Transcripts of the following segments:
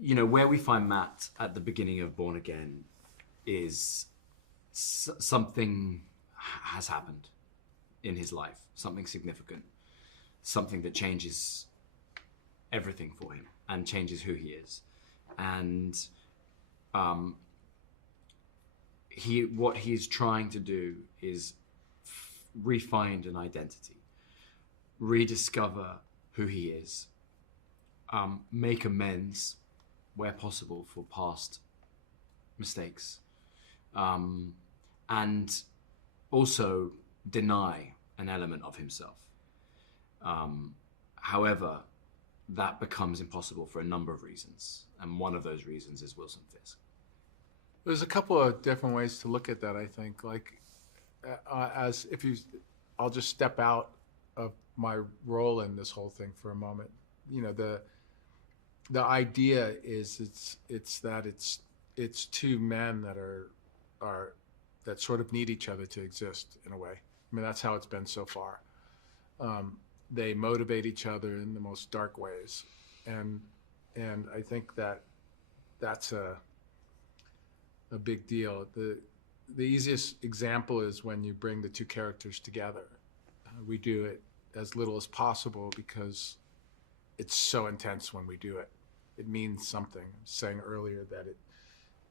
where we find Matt at the beginning of Born Again is something has happened in his life, something significant, something that changes everything for him and changes who he is. And what he's trying to do is re-find an identity, rediscover who he is, make amends where possible for past mistakes, and also deny an element of himself. However, that becomes impossible for a number of reasons, and one of those reasons is Wilson Fisk. There's a couple of different ways to look at that, I think. Like, I'll just step out of my role in this whole thing for a moment. The idea is it's two men that sort of need each other to exist in a way. I mean, that's how it's been so far. They motivate each other in the most dark ways, and I think that's a big deal. The easiest example is when you bring the two characters together. We do it as little as possible because it's so intense when we do it. It means something. I was saying earlier that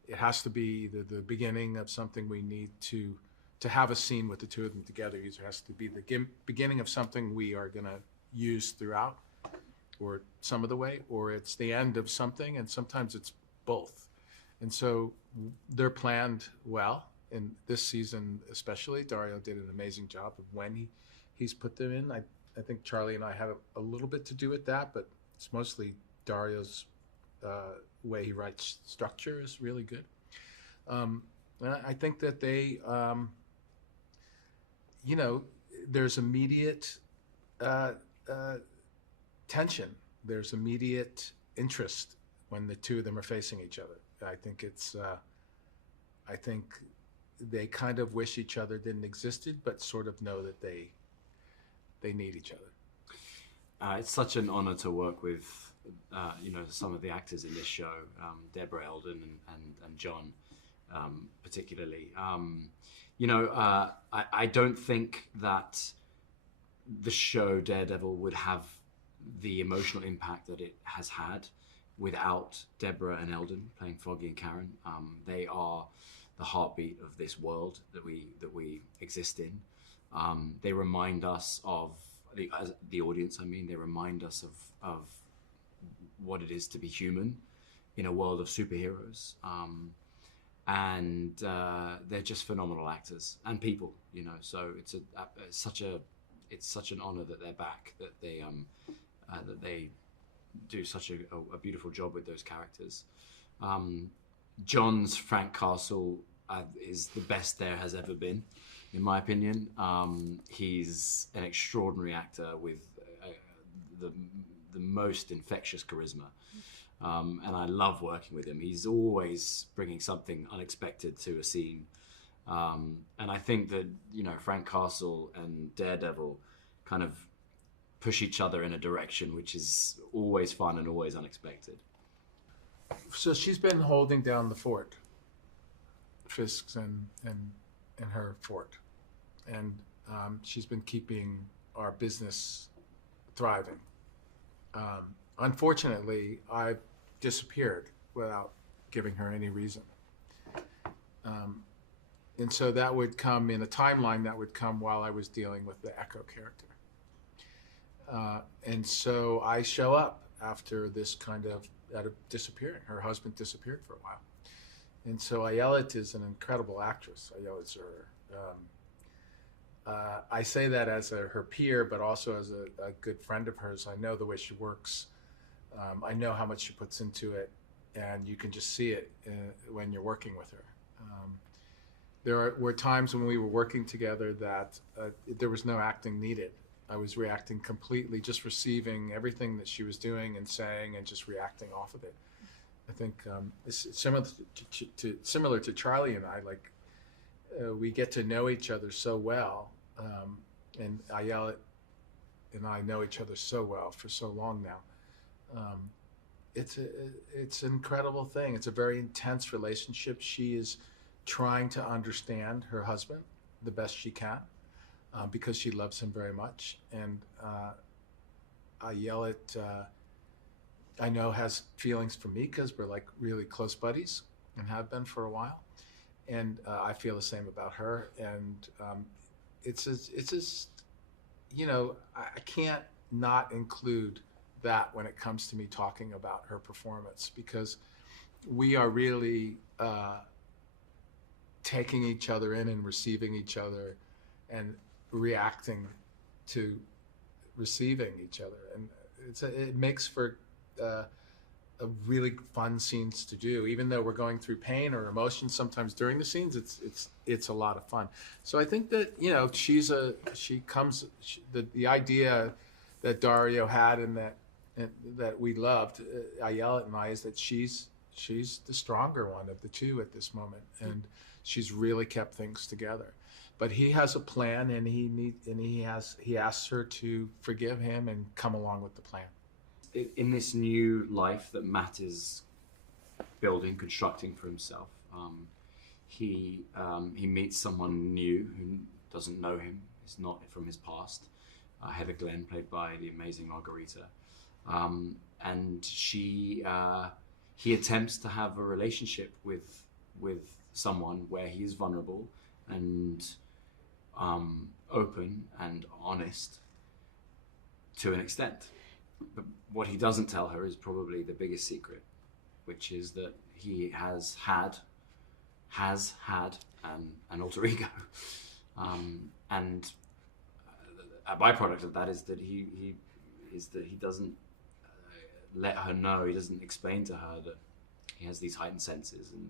it has to be the beginning of something we need to have a scene with the two of them together. Either has to be the beginning of something we are going to use throughout, or some of the way, or it's the end of something, and sometimes it's both. And so they're planned well. In this season especially, Dario did an amazing job of when he's put them in. I think Charlie and I had a little bit to do with that, but it's mostly Dario's way he writes structure is really good. And I think that they, there's immediate tension. There's immediate interest when the two of them are facing each other. I think I think they kind of wish each other didn't existed, but sort of know that they need each other. It's such an honor to work with, some of the actors in this show, Deborah, Elden, and John, particularly. I don't think that the show Daredevil would have the emotional impact that it has had without Deborah and Elden playing Foggy and Karen. They are the heartbeat of this world that we exist in. They remind us of the audience. They remind us of what it is to be human in a world of superheroes. And they're just phenomenal actors and people. So it's such an honor that they're back. That they do such a beautiful job with those characters. John's Frank Castle is the best there has ever been, in my opinion. He's an extraordinary actor with the most infectious charisma, and I love working with him. He's always bringing something unexpected to a scene, and I think that Frank Castle and Daredevil kind of push each other in a direction which is always fun and always unexpected. So she's been holding down the fort, Fisk's and her fort, and she's been keeping our business thriving. Unfortunately, I've disappeared without giving her any reason. And so that would come in a timeline that would come while I was dealing with the Echo character. And so I show up after this kind of disappearing. Her husband disappeared for a while. And so Ayelet is an incredible actress, Ayelet Zurer. I say that as her peer, but also as a good friend of hers. I know the way she works. I know how much she puts into it, and you can just see it when you're working with her. There were times when we were working together that there was no acting needed. I was reacting completely, just receiving everything that she was doing and saying, and just reacting off of it. I think it's similar to Charlie and I. Like we get to know each other so well, and Ayelet and I know each other so well for so long now. it's an incredible thing. It's a very intense relationship. She is trying to understand her husband the best she can, because she loves him very much. And Ayelet, I know, has feelings for me because we're like really close buddies and have been for a while. And I feel the same about her. And it's just, you know, I can't not include that when it comes to me talking about her performance, because we are really taking each other in and receiving each other and reacting to receiving each other. And it makes for a really fun scenes to do. Even though we're going through pain or emotion sometimes during the scenes, it's a lot of fun. So I think that, you know, the idea that Dario had and that we loved, Ayelet and I, is that she's the stronger one of the two at this moment, and she's really kept things together. But he has a plan, and he asks her to forgive him and come along with the plan. In this new life that Matt is constructing for himself, he meets someone new who doesn't know him. It's not from his past. Heather Glenn, played by the amazing Margarita, and he attempts to have a relationship with someone where he is vulnerable and open and honest to an extent. But what he doesn't tell her is probably the biggest secret, which is that he has had an alter ego, and a byproduct of that is that he doesn't let her know. He doesn't explain to her that he has these heightened senses, and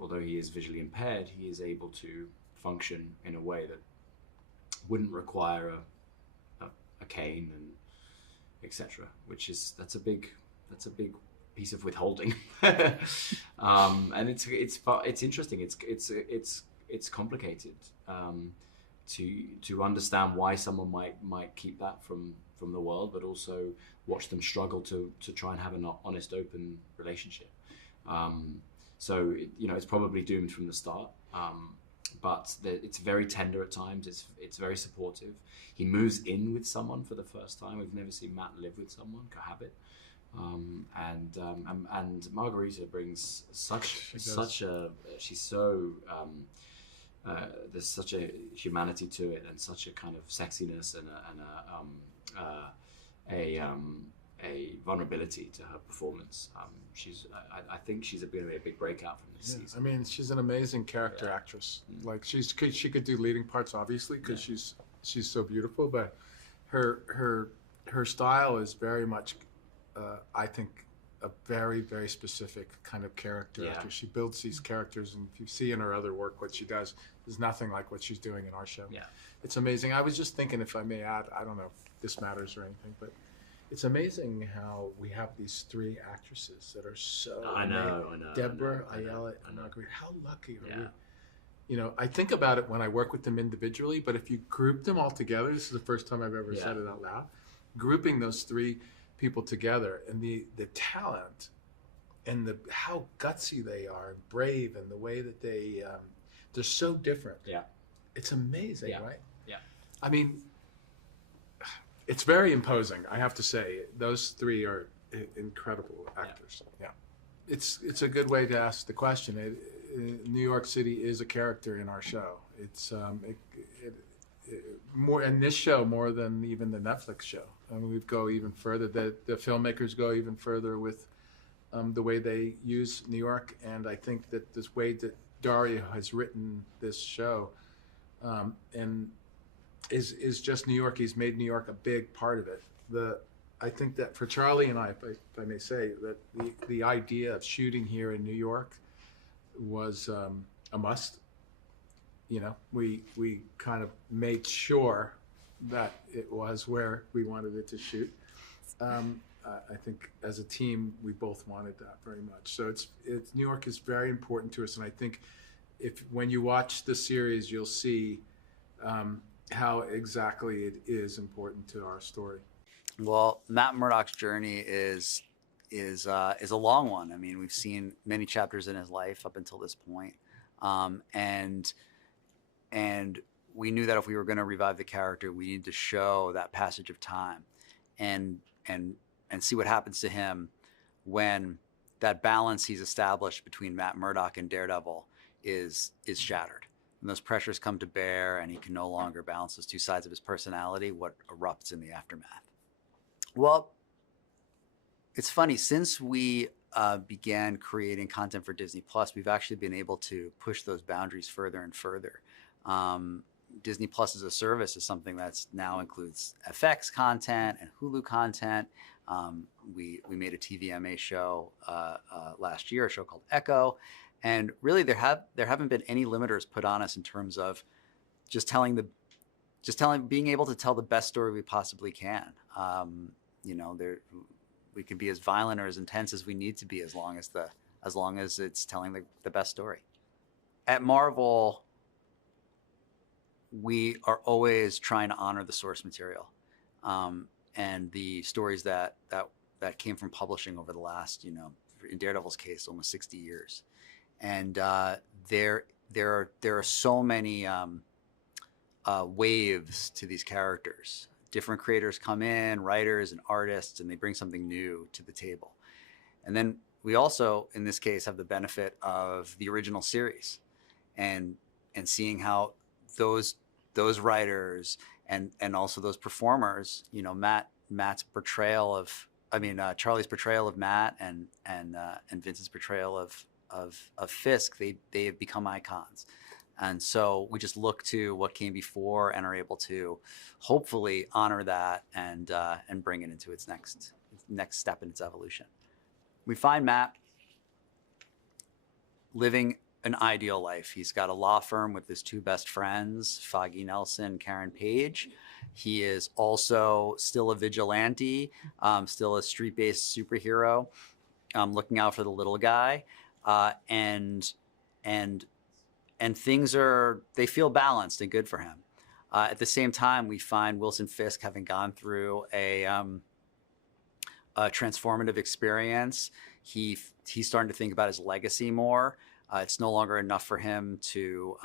although he is visually impaired, he is able to function in a way that wouldn't require a cane and etc. That's a big piece of withholding. And it's interesting. It's complicated to understand why someone might keep that from the world, but also watch them struggle to try and have an honest, open relationship. So it's probably doomed from the start. But it's very tender at times. It's very supportive. He moves in with someone for the first time. We've never seen Matt live with someone, cohabit. And Margarita brings there's such a humanity to it, and such a kind of sexiness and a vulnerability to her performance. I think she's going to be a big breakout from this season. I mean, she's an amazing character actress. Like she could do leading parts, obviously, because she's so beautiful. But her style is very much, I think, a very, very specific kind of character actress. She builds these characters, and if you see in her other work what she does, is nothing like what she's doing in our show. Yeah, it's amazing. I was just thinking, if I may add, I don't know if this matters or anything, but it's amazing how we have these three actresses that are so I know. Deborah, Ayelet, and Margarita. How lucky are we? You know, I think about it when I work with them individually, but if you group them all together, this is the first time I've ever said it out loud, grouping those three people together, and the talent and how gutsy they are and brave, and the way that they're so different. Yeah. It's amazing, right? Yeah. I mean, it's very imposing, I have to say. Those three are incredible actors. Yeah. It's a good way to ask the question. New York City is a character in our show. It's more in this show more than even the Netflix show. I mean, we go even further. The filmmakers go even further with the way they use New York, and I think that this way that Dario has written this show, and is just New York. He's made New York a big part of it. I think that for Charlie and I, if I may say, that the idea of shooting here in New York was a must. You know, we kind of made sure that it was where we wanted it to shoot. I think as a team, we both wanted that very much. So it's New York is very important to us, and I think when you watch the series, you'll see how exactly it is important to our story. Well, Matt Murdock's journey is is a long one. I mean, we've seen many chapters in his life up until this point, and we knew that if we were going to revive the character, we needed to show that passage of time, and see what happens to him when that balance he's established between Matt Murdock and Daredevil is shattered. When those pressures come to bear and he can no longer balance those two sides of his personality, what erupts in the aftermath? Well, it's funny, since we began creating content for Disney Plus, we've actually been able to push those boundaries further and further. Disney Plus as a service is something that's now includes FX content and Hulu content. We made a TVMA show last year, a show called Echo, and really there haven't been any limiters put on us in terms of being able to tell the best story we possibly can. We can be as violent or as intense as we need to be, as long as it's telling the best story. At Marvel, we are always trying to honor the source material, and the stories that came from publishing over the last, in Daredevil's case, almost 60 years. And there are so many waves to these characters. Different creators come in, writers and artists, and they bring something new to the table. And then we also, in this case, have the benefit of the original series, and seeing how those writers and also those performers, Charlie's portrayal of Matt and Vincent's portrayal of Fisk, they have become icons. And so we just look to what came before and are able to hopefully honor that and bring it into its next step in its evolution. We find Matt living an ideal life. He's got a law firm with his two best friends, Foggy Nelson, Karen Page. He is also still a vigilante, still a street-based superhero, looking out for the little guy, and things they feel balanced and good for him. At the same time, we find Wilson Fisk having gone through a transformative experience. He's starting to think about his legacy more. It's no longer enough for him to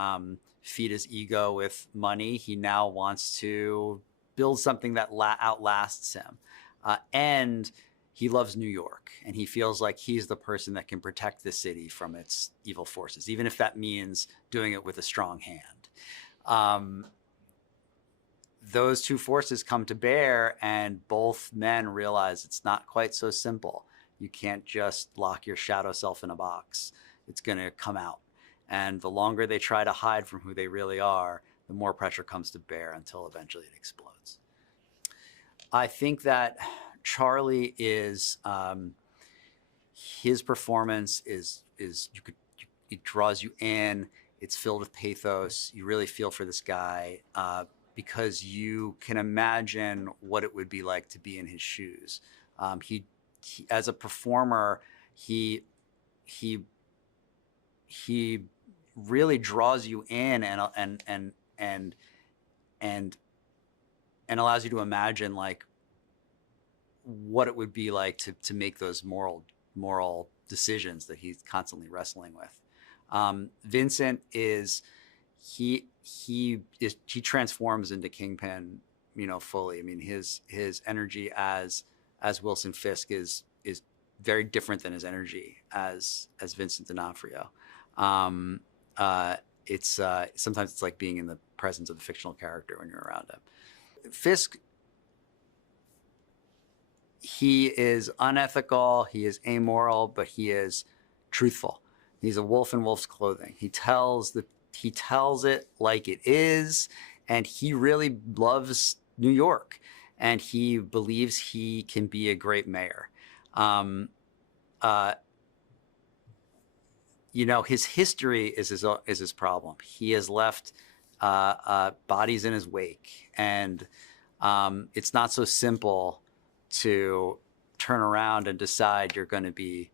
feed his ego with money. He now wants to build something that outlasts him. And he loves New York, and he feels like he's the person that can protect the city from its evil forces, even if that means doing it with a strong hand. Those two forces come to bear, and both men realize it's not quite so simple. You can't just lock your shadow self in a box. It's going to come out. And the longer they try to hide from who they really are, the more pressure comes to bear until eventually it explodes. I think that Charlie is, his performance is it draws you in. It's filled with pathos. You really feel for this guy because you can imagine what it would be like to be in his shoes. He as a performer, he really draws you in and allows you to imagine like what it would be like to make those moral decisions that he's constantly wrestling with. Vincent he transforms into Kingpin, fully. I mean, his energy as Wilson Fisk is very different than his energy as Vincent D'Onofrio. Sometimes it's like being in the presence of the fictional character when you're around him. Fisk, he is unethical, he is amoral, but he is truthful. He's a wolf in wolf's clothing. He tells it like it is, and he really loves New York, and he believes he can be a great mayor. His history is his problem. He has left bodies in his wake, and it's not so simple to turn around and decide you're going to be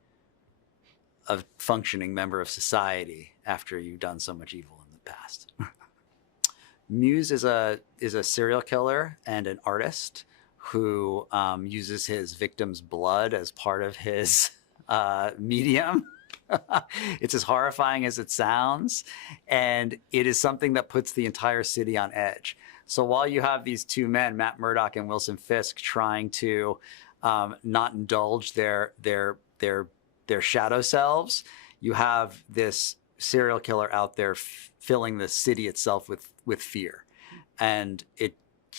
a functioning member of society after you've done so much evil in the past. Muse is a serial killer and an artist who uses his victim's blood as part of his medium. It's as horrifying as it sounds, and it is something that puts the entire city on edge. So while you have these two men, Matt Murdock and Wilson Fisk, trying to not indulge their shadow selves, you have this serial killer out there filling the city itself with fear, and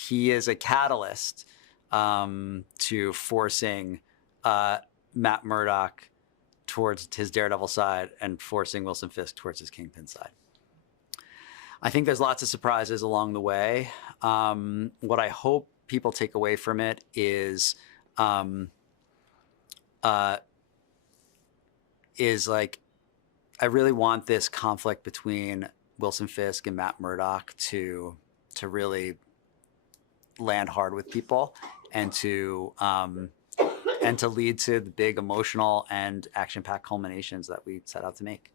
he is a catalyst to forcing Matt Murdock towards his Daredevil side and forcing Wilson Fisk towards his Kingpin side. I think there's lots of surprises along the way. What I hope people take away from it is like, I really want this conflict between Wilson Fisk and Matt Murdock to really land hard with people, and to lead to the big emotional and action-packed culminations that we set out to make.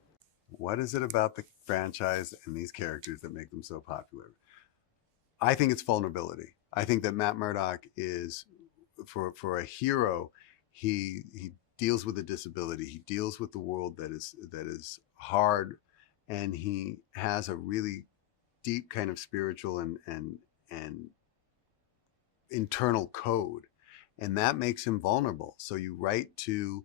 What is it about the franchise and these characters that make them so popular? I think it's vulnerability. I think that Matt Murdock is, for a hero, he deals with a disability. He deals with the world that is hard, and he has a really deep kind of spiritual and internal code, and that makes him vulnerable. So you write to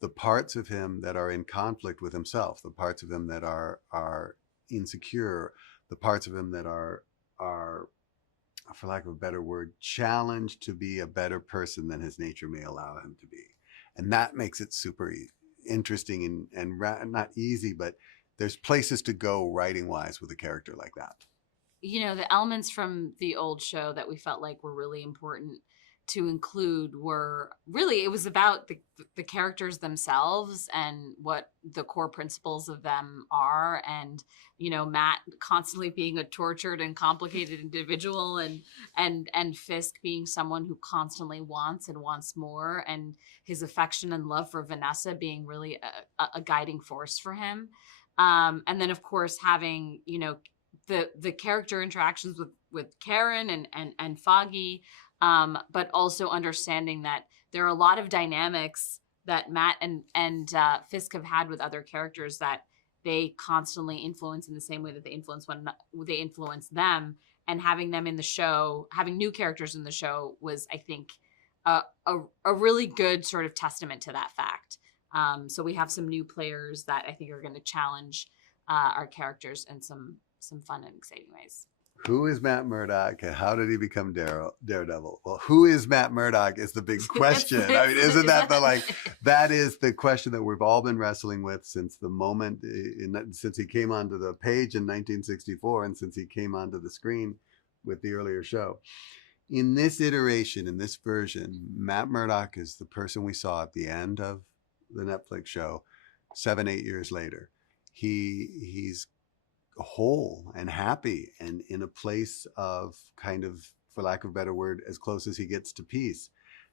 the parts of him that are in conflict with himself, the parts of him that are insecure, the parts of him that are, for lack of a better word, challenged to be a better person than his nature may allow him to be. And that makes it super interesting and not easy, but there's places to go writing wise with a character like that. You know, the elements from the old show that we felt like were really important to include were really, it was about the characters themselves and what the core principles of them are. And, you know, Matt constantly being a tortured and complicated individual, and Fisk being someone who constantly wants and wants more, and his affection and love for Vanessa being really a guiding force for him. And then, of course, having, you know, the character interactions with Karen and Foggy, but also understanding that there are a lot of dynamics that Matt and Fisk have had with other characters that they constantly influence in the same way that they influence them, and having them in the show, having new characters in the show was, I think, a really good sort of testament to that fact. So we have some new players that I think are going to challenge our characters in some fun and exciting ways. Who is Matt Murdock and how did he become Daredevil? Well, who is Matt Murdock is the big question. I mean, isn't that that is the question that we've all been wrestling with since the moment, since he came onto the page in 1964 and since he came onto the screen with the earlier show. In this iteration, in this version, Matt Murdock is the person we saw at the end of the Netflix show 7-8 years later. He's whole and happy and in a place of kind of, for lack of a better word, as close as he gets to peace.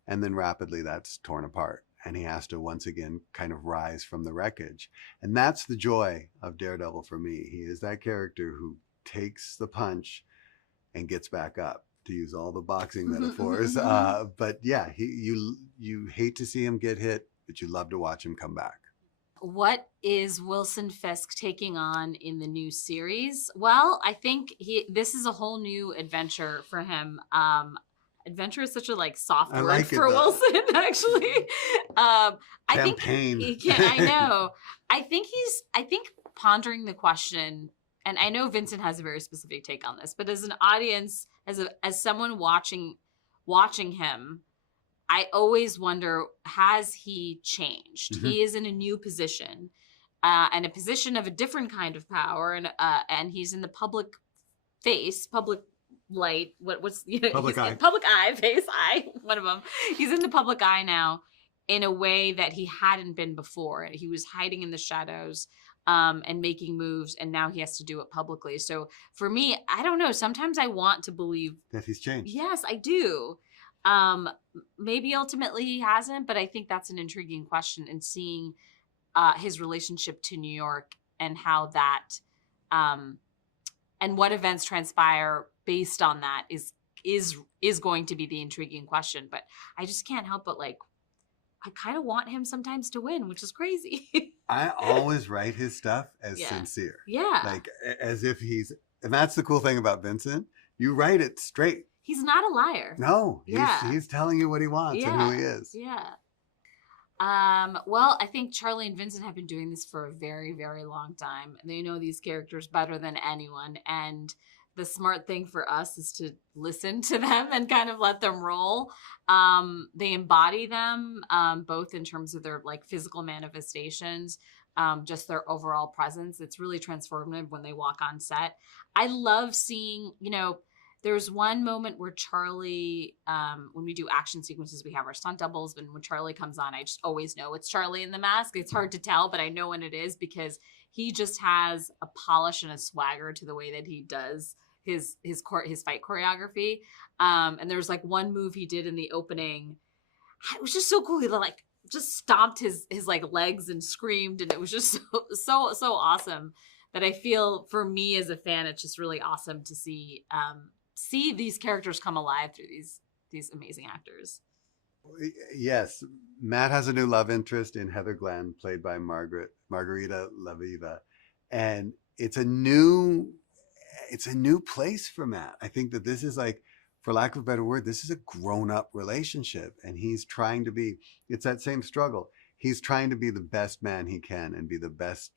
And then rapidly that's torn apart and he has to once again kind of rise from the wreckage. And that's the joy of Daredevil for me. He is that character who takes the punch and gets back up, to use all the boxing metaphors. But yeah, you hate to see him get hit, but you love to watch him come back. What is Wilson Fisk taking on in the new series? Well, I think this is a whole new adventure for him. Adventure is such a soft word for Wilson, actually. I think I know. I think pondering the question, and I know Vincent has a very specific take on this, but as an audience, as someone watching him, I always wonder, has he changed? Mm-hmm. He is in a new position, and a position of a different kind of power, and he's in the public light. Public eye, one of them. He's in the public eye now in a way that he hadn't been before. He was hiding in the shadows and making moves, and now he has to do it publicly. So for me, I don't know. Sometimes I want to believe that he's changed. Yes, I do. Maybe ultimately he hasn't, but I think that's an intriguing question, and seeing his relationship to New York and how that and what events transpire based on that is is going to be the intriguing question. But I just can't help but like, I kind of want him sometimes to win, which is crazy. I always write his stuff as Yeah. sincere. Yeah. Like as if and that's the cool thing about Vincent. You write it straight. He's not a liar. No, Yeah. he's telling you what he wants and who he is. Yeah. Well, I think Charlie and Vincent have been doing this for a very, very long time. And they know these characters better than anyone. And the smart thing for us is to listen to them and kind of let them roll. They embody them, both in terms of their like physical manifestations, just their overall presence. It's really transformative when they walk on set. I love seeing, there's one moment where Charlie, when we do action sequences, we have our stunt doubles. And when Charlie comes on, I just always know it's Charlie in the mask. It's hard to tell, but I know when it is because he just has a polish and a swagger to the way that he does his fight choreography. And there's like one move he did in the opening. It was just so cool. He like just stomped his like legs and screamed, and it was just so awesome that I feel for me as a fan, it's just really awesome to see these characters come alive through these amazing actors. Yes, Matt has a new love interest in Heather Glenn, played by Margarita Levieva, and it's a new place for Matt. I think that this is like, for lack of a better word, this is a grown-up relationship, and he's trying to be. It's that same struggle. He's trying to be the best man he can and be the best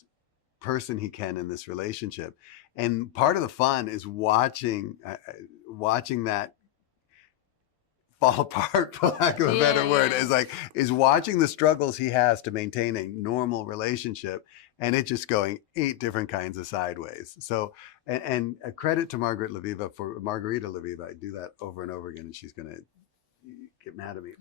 person he can in this relationship, and part of the fun is watching that fall apart, for lack of a better word, is watching the struggles he has to maintain a normal relationship, and it just going 8 different kinds of sideways. So, and a credit to Margarita Levieva. I do that over and over again, and she's gonna get mad at me.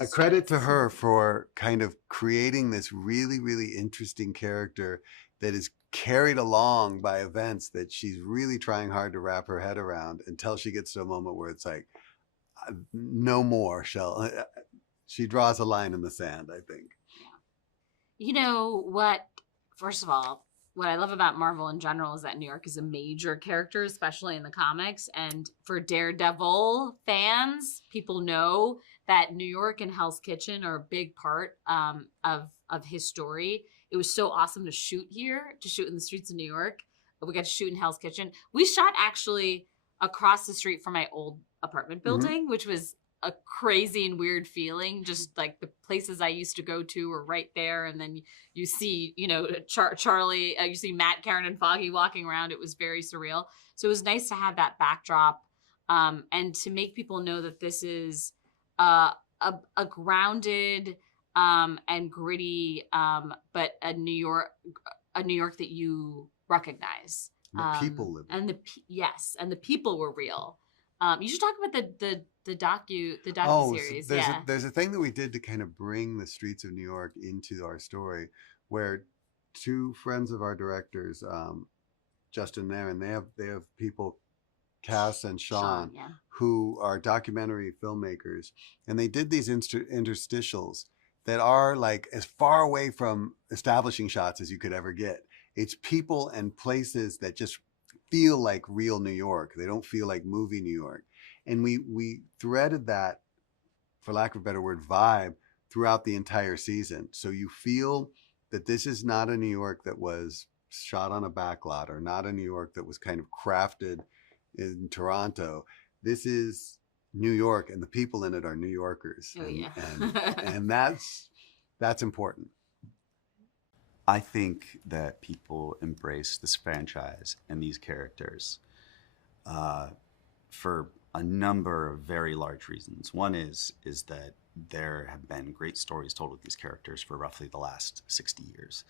A credit to her for kind of creating this really, really interesting character that is carried along by events that she's really trying hard to wrap her head around until she gets to a moment where it's like, no more she draws a line in the sand, I think. You know what? First of all, what I love about Marvel in general is that New York is a major character, especially in the comics. And for Daredevil fans, people know that New York and Hell's Kitchen are a big part of his story. It was so awesome to shoot here, to shoot in the streets of New York. We got to shoot in Hell's Kitchen. We shot actually across the street from my old apartment building, which was a crazy and weird feeling. Just like the places I used to go to were right there. And then you see, Charlie, you see Matt, Karen, and Foggy walking around. It was very surreal. So it was nice to have that backdrop and to make people know that this is a grounded and gritty, but a New York that you recognize. The people live. And the people were real. You should talk about the docu-series. So there's a thing that we did to kind of bring the streets of New York into our story, where 2 friends of our directors, Justin and Aaron, they have people, Cass and Sean, who are documentary filmmakers, and they did these interstitials that are like as far away from establishing shots as you could ever get. It's people and places that just feel like real New York. They don't feel like movie New York. And we threaded that, for lack of a better word, vibe throughout the entire season. So you feel that this is not a New York that was shot on a backlot, or not a New York that was kind of crafted in Toronto. This is New York, and the people in it are New Yorkers. Oh, yeah. and that's important. I think that people embrace this franchise and these characters for a number of very large reasons. One is that there have been great stories told with these characters for roughly the last 60 years.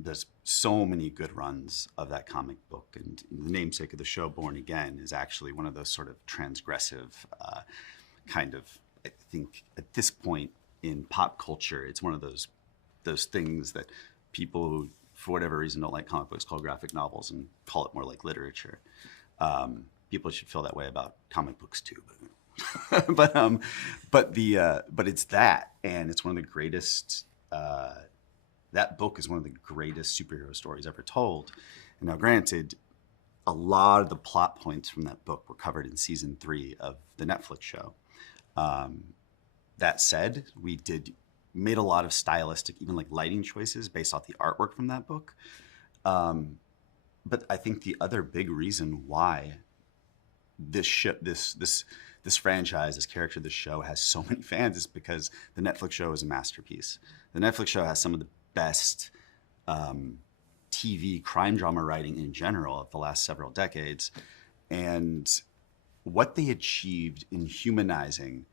There's so many good runs of that comic book, and the namesake of the show, Born Again, is actually one of those sort of transgressive kind of, I think at this point in pop culture, it's one of those things that people who, for whatever reason, don't like comic books call graphic novels and call it more like literature. People should feel that way about comic books too, but it's that, and it's one of the greatest. That book is one of the greatest superhero stories ever told. And now, granted, a lot of the plot points from that book were covered in season 3 of the Netflix show. That said, we made a lot of stylistic, even like lighting choices based off the artwork from that book. But I think the other big reason why this franchise, this character, this show has so many fans is because the Netflix show is a masterpiece. The Netflix show has some of the best TV crime drama writing in general of the last several decades. And what they achieved in humanizing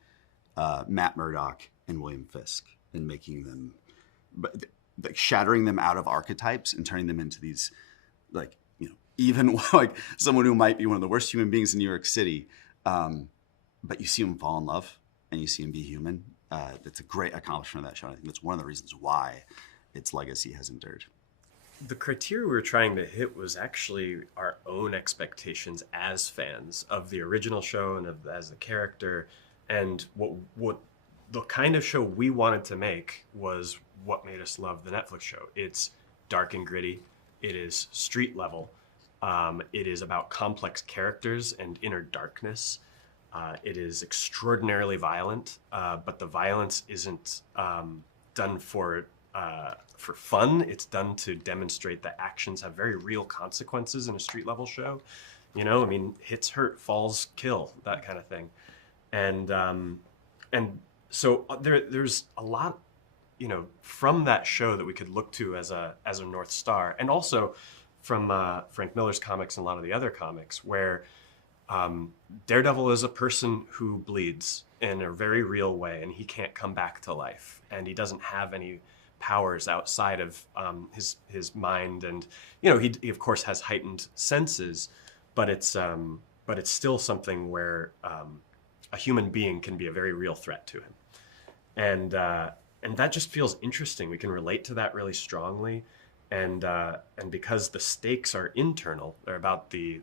Matt Murdock and William Fisk and making them, shattering them out of archetypes and turning them into these, like, you know, even like someone who might be one of the worst human beings in New York City, but you see him fall in love and you see him be human. It's a great accomplishment of that show. I think that's one of the reasons why its legacy has endured. The criteria we were trying to hit was actually our own expectations as fans of the original show and as the character, and what the kind of show we wanted to make was what made us love the Netflix show. It's dark and gritty. It is street level. It is about complex characters and inner darkness. It is extraordinarily violent, but the violence isn't done for fun. It's done to demonstrate that actions have very real consequences in a street level show. You know, I mean, hits hurt, falls kill, that kind of thing. And so there's a lot, you know, from that show that we could look to as a North Star, and also from Frank Miller's comics and a lot of the other comics, where Daredevil is a person who bleeds in a very real way, and he can't come back to life, and he doesn't have any powers outside of his mind, and you know, he of course has heightened senses, but it's still something where a human being can be a very real threat to him, and that just feels interesting. We can relate to that really strongly, and because the stakes are internal, they're about the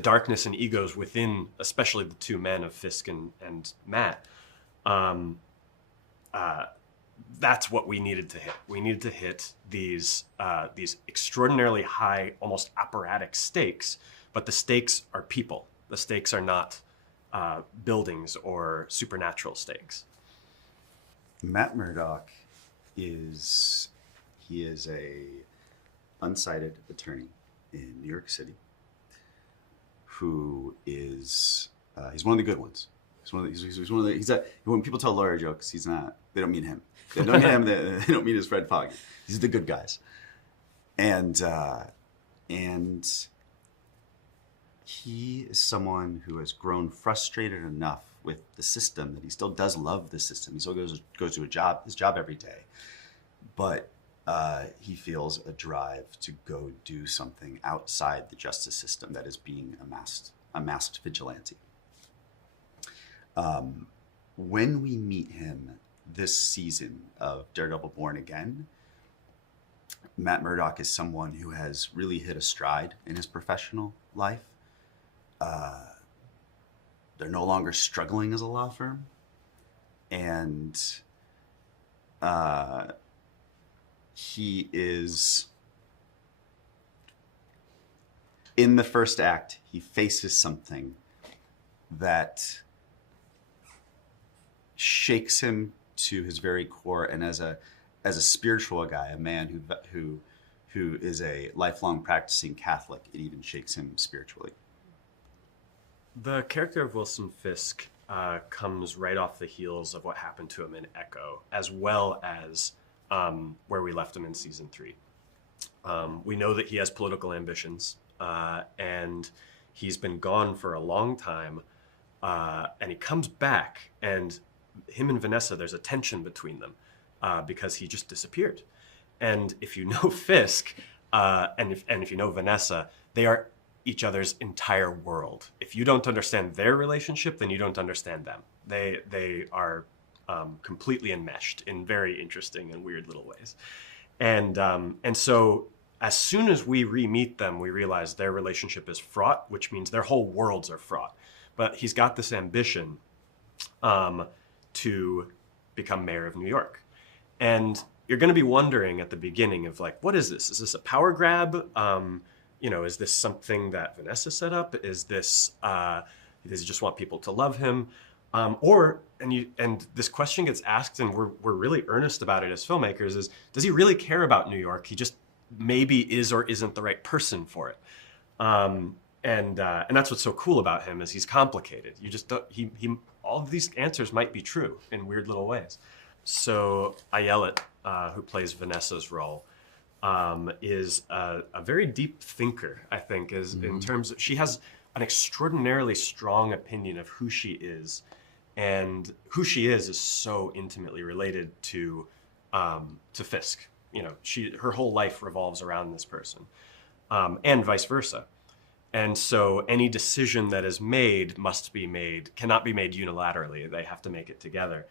darkness and egos within, especially the two men of Fisk and Matt. That's what we needed to hit. We needed to hit these extraordinarily high, almost operatic stakes, but the stakes are people. The stakes are not buildings or supernatural stakes. Matt Murdock is a unsighted attorney in New York City who is he's one of the good ones. When people tell lawyer jokes, he's not. They don't mean him. They don't mean him. They don't mean his Fred Fogg. He's the good guys, and he is someone who has grown frustrated enough with the system that he still does love the system. He still goes to his job every day, but he feels a drive to go do something outside the justice system that is being a masked vigilante. When we meet him this season of Daredevil Born Again, Matt Murdock is someone who has really hit a stride in his professional life. They're no longer struggling as a law firm. And he is, in the first act, he faces something that shakes him to his very core, and as a spiritual guy, a man who is a lifelong practicing Catholic, it even shakes him spiritually. The character of Wilson Fisk comes right off the heels of what happened to him in Echo, as well as where we left him in season 3. We know that he has political ambitions, and he's been gone for a long time, and he comes back, and him and Vanessa, there's a tension between them because he just disappeared. And if you know Fisk, and if you know Vanessa, they are each other's entire world. If you don't understand their relationship, then you don't understand them. They are completely enmeshed in very interesting and weird little ways. And so as soon as we re-meet them, we realize their relationship is fraught, which means their whole worlds are fraught. But he's got this ambition to become mayor of New York. And you're going to be wondering at the beginning of like, what is this? Is this a power grab? Is this something that Vanessa set up? Is this does he just want people to love him? And this question gets asked, and we're really earnest about it as filmmakers, is does he really care about New York? He just maybe is or isn't the right person for it. And that's what's so cool about him, is he's complicated. You just don't, he all of these answers might be true in weird little ways. So Ayelet, who plays Vanessa's role, is a very deep thinker, I think, in terms of, she has an extraordinarily strong opinion of who she is, and who she is so intimately related to Fisk. Her whole life revolves around this person, and vice versa. And so any decision that is made cannot be made unilaterally. They have to make it together.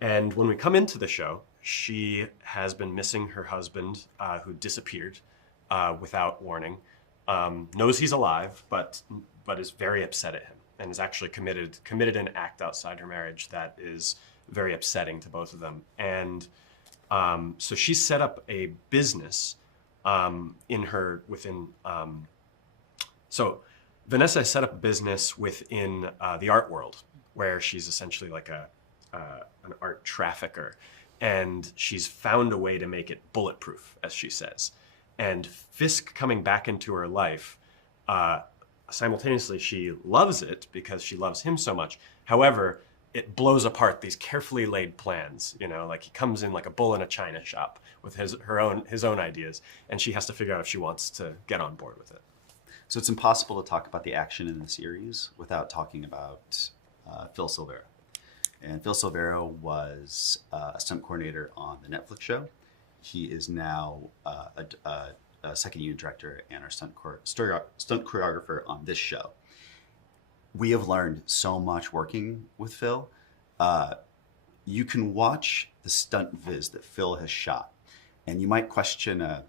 And when we come into the show, she has been missing her husband, who disappeared without warning, knows he's alive, but is very upset at him, and is actually committed an act outside her marriage that is very upsetting to both of them. And so she set up a business so Vanessa set up a business within the art world, where she's essentially like an art trafficker, and she's found a way to make it bulletproof, as she says. And Fisk coming back into her life, simultaneously she loves it because she loves him so much. However, it blows apart these carefully laid plans. Like he comes in like a bull in a china shop with his own ideas, and she has to figure out if she wants to get on board with it. So it's impossible to talk about the action in the series without talking about Phil Silvera. And Phil Silvera was a stunt coordinator on the Netflix show. He is now a second unit director and our stunt choreographer on this show. We have learned so much working with Phil. You can watch the stunt viz that Phil has shot, and you might question a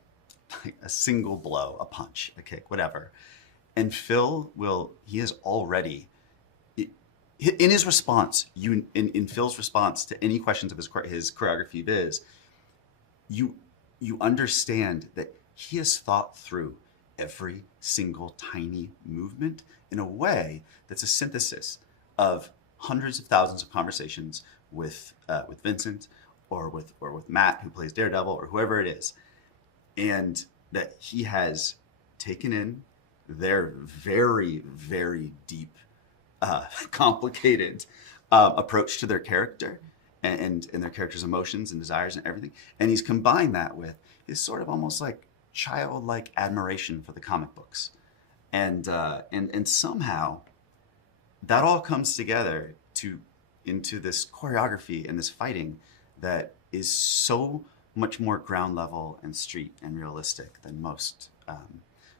single blow, a punch, a kick, whatever. And Phil he is already, in his response, in Phil's response to any questions of his choreography viz, you understand that he has thought through every single tiny movement in a way that's a synthesis of hundreds of thousands of conversations with Vincent or with Matt, who plays Daredevil, or whoever it is, and that he has taken in their very, very deep, complicated approach to their character and their character's emotions and desires and everything, and he's combined that with his sort of almost like childlike admiration for the comic books, and somehow that all comes together into this choreography and this fighting that is so much more ground level and street and realistic than most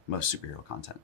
superhero content.